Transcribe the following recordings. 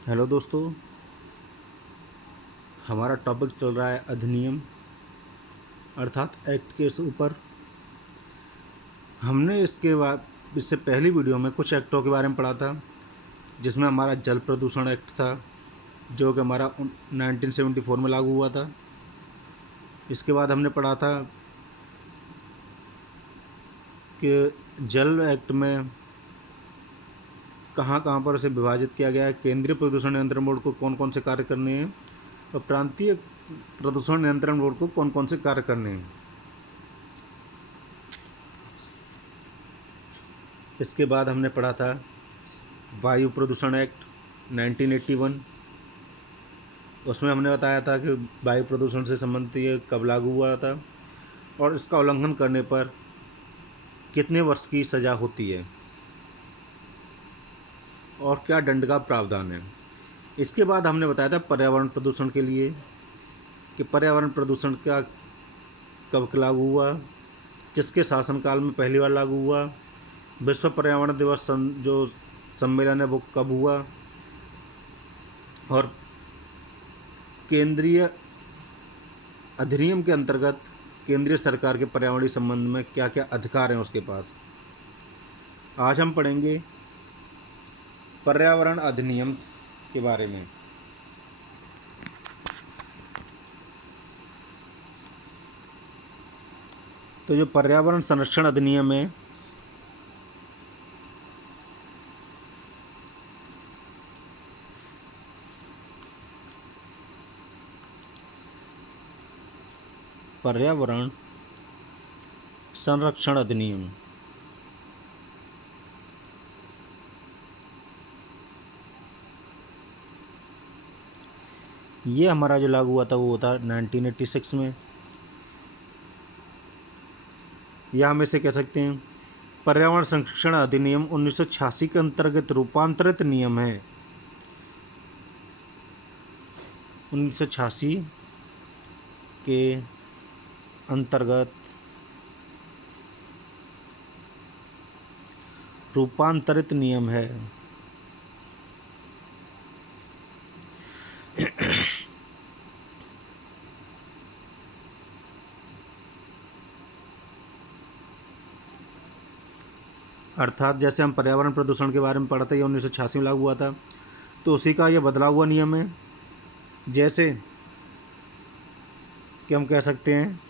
Hello दोस्तों, हमारा topic चल रहा है अधिनियम अर्थात एक्ट के ऊपर। हमने इससे पहली वीडियो में कुछ एक्टों के बारे में पढ़ा था, जिसमें हमारा जल प्रदूषण एक्ट था, जो कि हमारा 1974 में लागू हुआ था। इसके बाद हमने पढ़ा था कि जल एक्ट में कहाँ कहाँ पर इसे विभाजित किया गया है, केंद्रीय प्रदूषण नियंत्रण बोर्ड को कौन कौन से कार्य करने हैं और प्रांतीय प्रदूषण नियंत्रण बोर्ड को कौन कौन से कार्य करने हैं। इसके बाद हमने पढ़ा था वायु प्रदूषण एक्ट 1981। उसमें हमने बताया था कि वायु प्रदूषण से संबंधित ये कब लागू हुआ था और इसका उल्लंघन करने पर कितने वर्ष की सज़ा होती है और क्या दंड का प्रावधान है। इसके बाद हमने बताया था पर्यावरण प्रदूषण के लिए कि पर्यावरण प्रदूषण का कब लागू हुआ, किसके शासनकाल में पहली बार लागू हुआ, विश्व पर्यावरण दिवस जो सम्मेलन है वो कब हुआ, और केंद्रीय अधिनियम के अंतर्गत केंद्रीय सरकार के पर्यावरणीय संबंध में क्या क्या अधिकार हैं उसके पास। आज हम पढ़ेंगे पर्यावरण अधिनियम के बारे में। तो जो पर्यावरण संरक्षण अधिनियम है, पर्यावरण संरक्षण अधिनियम, ये हमारा जो लागू हुआ था वो था 1986 में, या हम इसे कह सकते हैं पर्यावरण संरक्षण अधिनियम 1986 के अंतर्गत रूपांतरित नियम है। 1986 के अंतर्गत रूपांतरित नियम है। अर्थात जैसे हम पर्यावरण प्रदूषण के बारे में पढ़ते हैं 1986 में लागू हुआ था, तो उसी का यह बदला हुआ नियम है। जैसे कि हम कह सकते हैं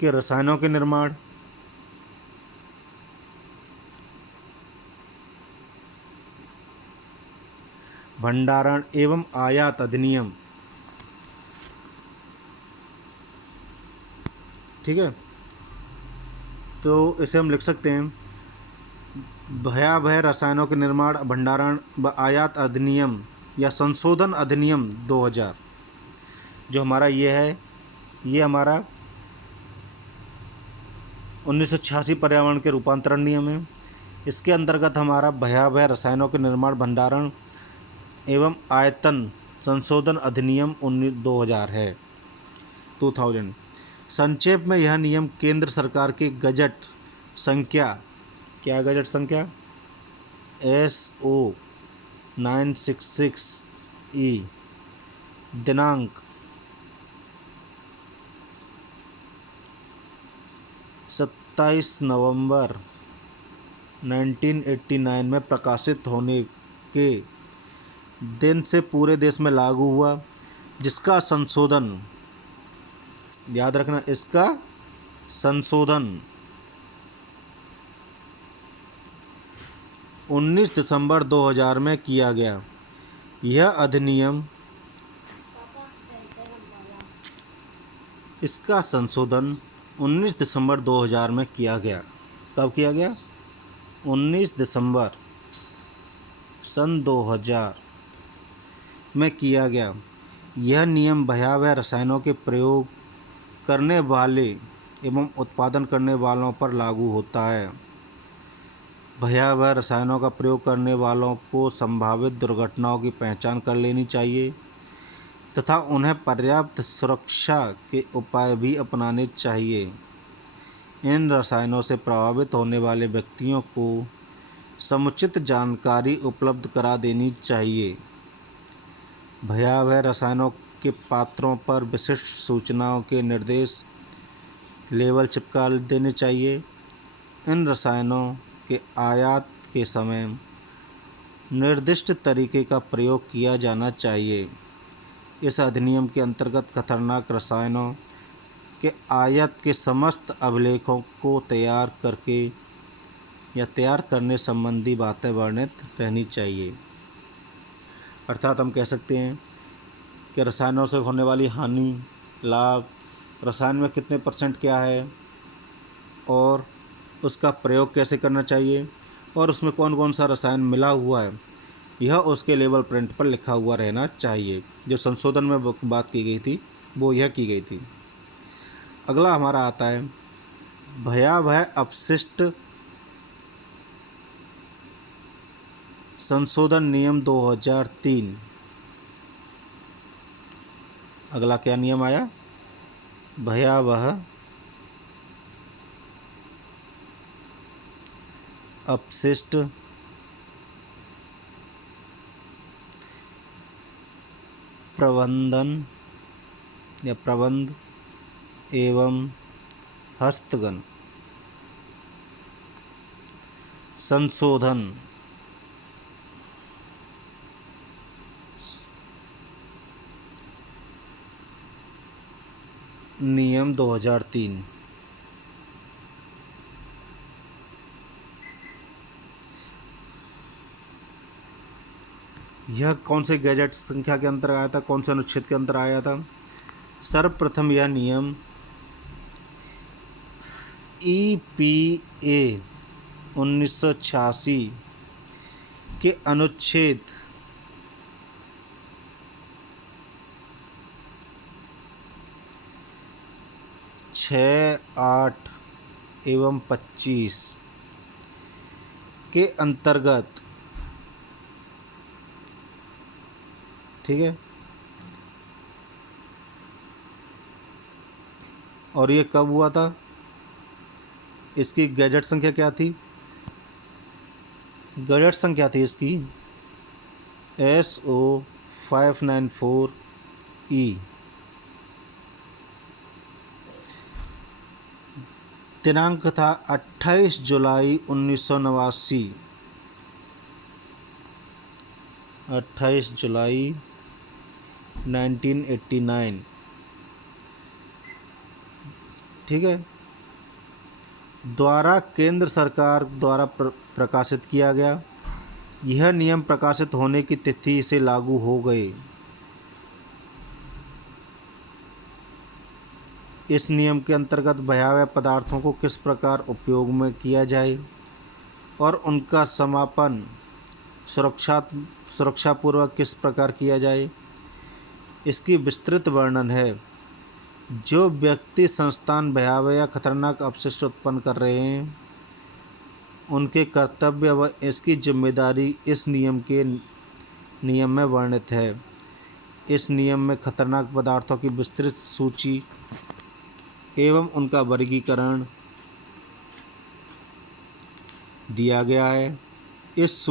कि रसायनों के निर्माण, भंडारण एवं आयात अधिनियम, ठीक है, तो इसे हम लिख सकते हैं भयावह रसायनों के निर्माण, भंडारण व आयात अधिनियम या संशोधन अधिनियम 2000। जो हमारा ये है, ये हमारा 1986 पर्यावरण के रूपांतरण नियम है। इसके अंतर्गत हमारा भयावह रसायनों के निर्माण, भंडारण एवं आयतन संशोधन अधिनियम 2000 है, 2000। संक्षेप में यह नियम केंद्र सरकार के गजट संख्या, क्या गजट संख्या SO 966E दिनांक 27 नवंबर 1989 में प्रकाशित होने के दिन से पूरे देश में लागू हुआ, जिसका संशोधन, याद रखना, इसका संशोधन 19 दिसंबर 2000 में किया गया। यह अधिनियम, इसका संशोधन 19 दिसंबर 2000 में किया गया। कब किया गया? 19 दिसंबर सन 2000 में किया गया। यह नियम भयावह रसायनों के प्रयोग करने वाले एवं उत्पादन करने वालों पर लागू होता है। भयावह रसायनों का प्रयोग करने वालों को संभावित दुर्घटनाओं की पहचान कर लेनी चाहिए तथा उन्हें पर्याप्त सुरक्षा के उपाय भी अपनाने चाहिए। इन रसायनों से प्रभावित होने वाले व्यक्तियों को समुचित जानकारी उपलब्ध करा देनी चाहिए। भयावह रसायनों के पात्रों पर विशिष्ट सूचनाओं के निर्देश लेबल चिपका देने चाहिए। इन रसायनों के आयात के समय निर्दिष्ट तरीके का प्रयोग किया जाना चाहिए। इस अधिनियम के अंतर्गत खतरनाक रसायनों के आयात के समस्त अभिलेखों को तैयार करके या तैयार करने संबंधी बातें वर्णित रहनी चाहिए। अर्थात हम कह सकते हैं कि रसायनों से होने वाली हानि, लाभ, रसायन में कितने % क्या है और उसका प्रयोग कैसे करना चाहिए और उसमें कौन कौन सा रसायन मिला हुआ है, यह उसके लेबल प्रिंट पर लिखा हुआ रहना चाहिए। जो संशोधन में बात की गई थी वो यह की गई थी। अगला हमारा आता है भयावह अपशिष्ट संशोधन नियम 2003। अगला क्या नियम आया? भयावह अपशिष्ट प्रबंधन या प्रबंध एवं हस्तगन संशोधन नियम 2003। यह कौन से गैजेट संख्या के अंतर्गत आया था, कौन से अनुच्छेद के अंतर्गत आया था? सर्वप्रथम यह नियम EPA 1986 के अनुच्छेद 6, 8 एवं 25 के अंतर्गत, ठीक है, और ये कब हुआ था? इसकी गैजेट संख्या क्या थी? गैजेट संख्या थी इसकी SO 594E। दिनांक था 28 जुलाई 1989। 28 जुलाई 1989, ठीक है, द्वारा केंद्र सरकार द्वारा प्रकाशित किया गया। यह नियम प्रकाशित होने की तिथि से लागू हो गए। इस नियम के अंतर्गत भयावह पदार्थों को किस प्रकार उपयोग में किया जाए और उनका समापन सुरक्षापूर्वक किस प्रकार किया जाए, इसकी विस्तृत वर्णन है। जो व्यक्ति संस्थान भयावह या खतरनाक अपशिष्ट उत्पन्न कर रहे हैं, उनके कर्तव्य व इसकी जिम्मेदारी इस नियम में वर्णित है। इस नियम में खतरनाक पदार्थों की विस्तृत सूची एवं उनका वर्गीकरण दिया गया है। इस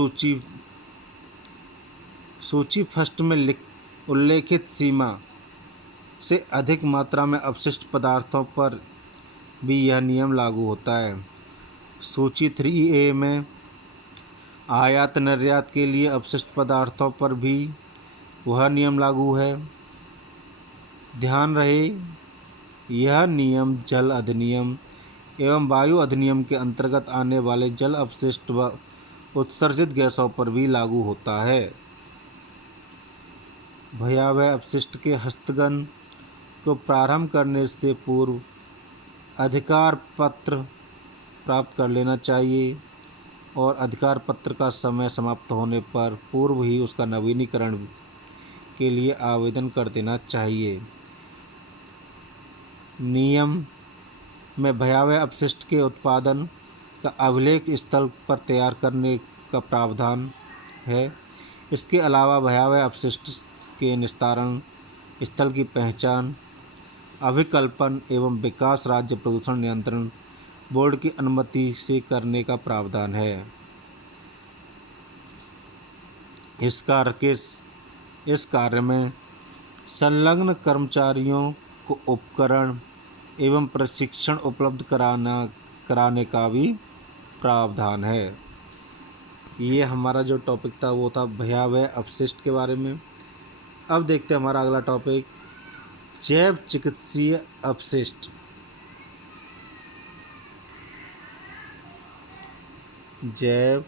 सूची फर्स्ट में उल्लेखित सीमा से अधिक मात्रा में अपशिष्ट पदार्थों पर भी यह नियम लागू होता है। सूची 3A में आयात निर्यात के लिए अपशिष्ट पदार्थों पर भी वह नियम लागू है। ध्यान रहे, यह नियम जल अधिनियम एवं वायु अधिनियम के अंतर्गत आने वाले जल अपशिष्ट व उत्सर्जित गैसों पर भी लागू होता है। भयावह अपशिष्ट के हस्तगन को प्रारंभ करने से पूर्व अधिकार पत्र प्राप्त कर लेना चाहिए और अधिकार पत्र का समय समाप्त होने पर पूर्व ही उसका नवीनीकरण के लिए आवेदन कर देना चाहिए। नियम में भयावह अपशिष्ट के उत्पादन का अभिलेख स्थल पर तैयार करने का प्रावधान है। इसके अलावा भयावह अपशिष्ट के निस्तारण स्थल की पहचान, अभिकल्पन एवं विकास राज्य प्रदूषण नियंत्रण बोर्ड की अनुमति से करने का प्रावधान है। इस कार्य में संलग्न कर्मचारियों को उपकरण एवं प्रशिक्षण उपलब्ध कराने का भी प्रावधान है। ये हमारा जो टॉपिक था वो था भयावह अपशिष्ट के बारे में। अब देखते हैं हमारा अगला टॉपिक जैव चिकित्सीय अपशिष्ट। जैव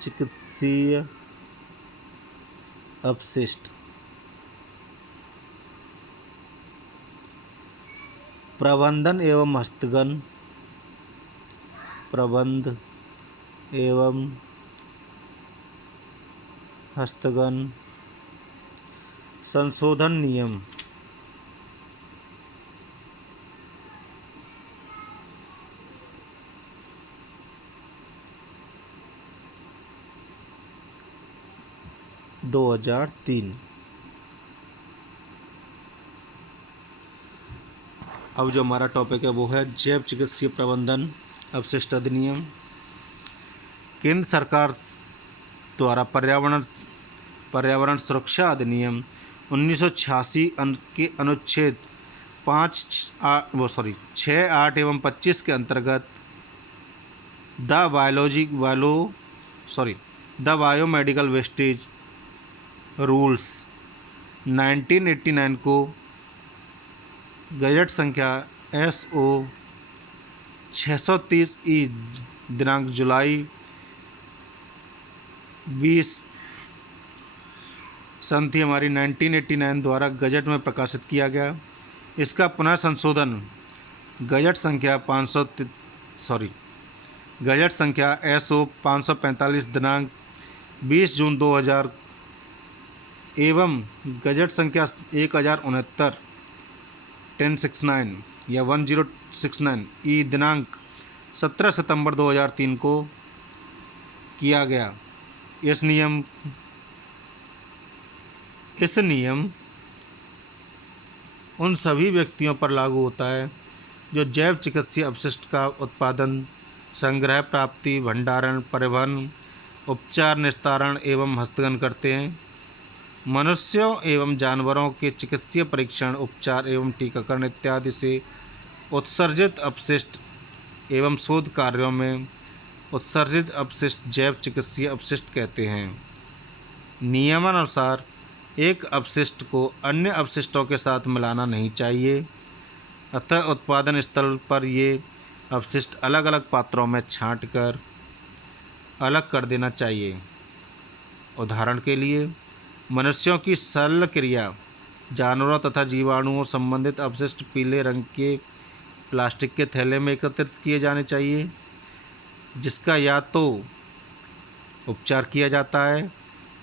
चिकित्सीय अपशिष्ट प्रबंधन एवं हस्तगन संशोधन नियम 2003। अब जो हमारा टॉपिक है वो है जैव चिकित्सीय प्रबंधन अपशिष्ट अधिनियम। केंद्र सरकार द्वारा पर्यावरण सुरक्षा अधिनियम 1986 के अनुच्छेद 6, 8 एवं 25 के अंतर्गत द बायोमेडिकल वेस्टेज रूल्स 1989 को गजट संख्या SO 630E दिनांक जुलाई 20 सन थी हमारी 1989 द्वारा गजट में प्रकाशित किया गया। इसका पुनः संशोधन गजट संख्या SO 545 दिनांक 20 जून 2000 एवं गजट संख्या 1069 या 1069E दिनांक 17 सितंबर 2003 को किया गया। इस नियम उन सभी व्यक्तियों पर लागू होता है जो जैव चिकित्सीय अपशिष्ट का उत्पादन, संग्रह, प्राप्ति, भंडारण, परिवहन, उपचार, निस्तारण एवं हस्तगन करते हैं। मनुष्यों एवं जानवरों के चिकित्सीय परीक्षण, उपचार एवं टीकाकरण इत्यादि से उत्सर्जित अपशिष्ट एवं शोध कार्यों में उत्सर्जित अपशिष्ट जैव चिकित्सीय अपशिष्ट कहते हैं। नियमानुसार एक अपशिष्ट को अन्य अपशिष्टों के साथ मिलाना नहीं चाहिए, अतः उत्पादन स्थल पर ये अपशिष्ट अलग अलग पात्रों में छांटकर अलग कर देना चाहिए। उदाहरण के लिए मनुष्यों की शल्य क्रिया, जानवरों तथा जीवाणुओं संबंधित अपशिष्ट पीले रंग के प्लास्टिक के थैले में एकत्रित किए जाने चाहिए, जिसका या तो उपचार किया जाता है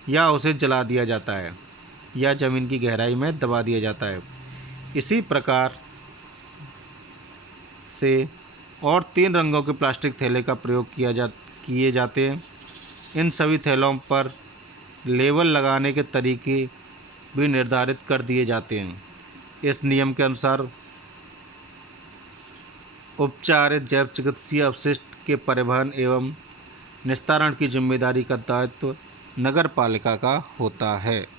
या उसे जला दिया जाता है या ज़मीन की गहराई में दबा दिया जाता है। इसी प्रकार से और 3 रंगों के प्लास्टिक थैले का प्रयोग किए जाते हैं। इन सभी थैलों पर लेबल लगाने के तरीके भी निर्धारित कर दिए जाते हैं। इस नियम के अनुसार उपचारित जैव चिकित्सीय अपशिष्ट के परिवहन एवं निस्तारण की जिम्मेदारी का दायित्व नगर पालिका का होता है।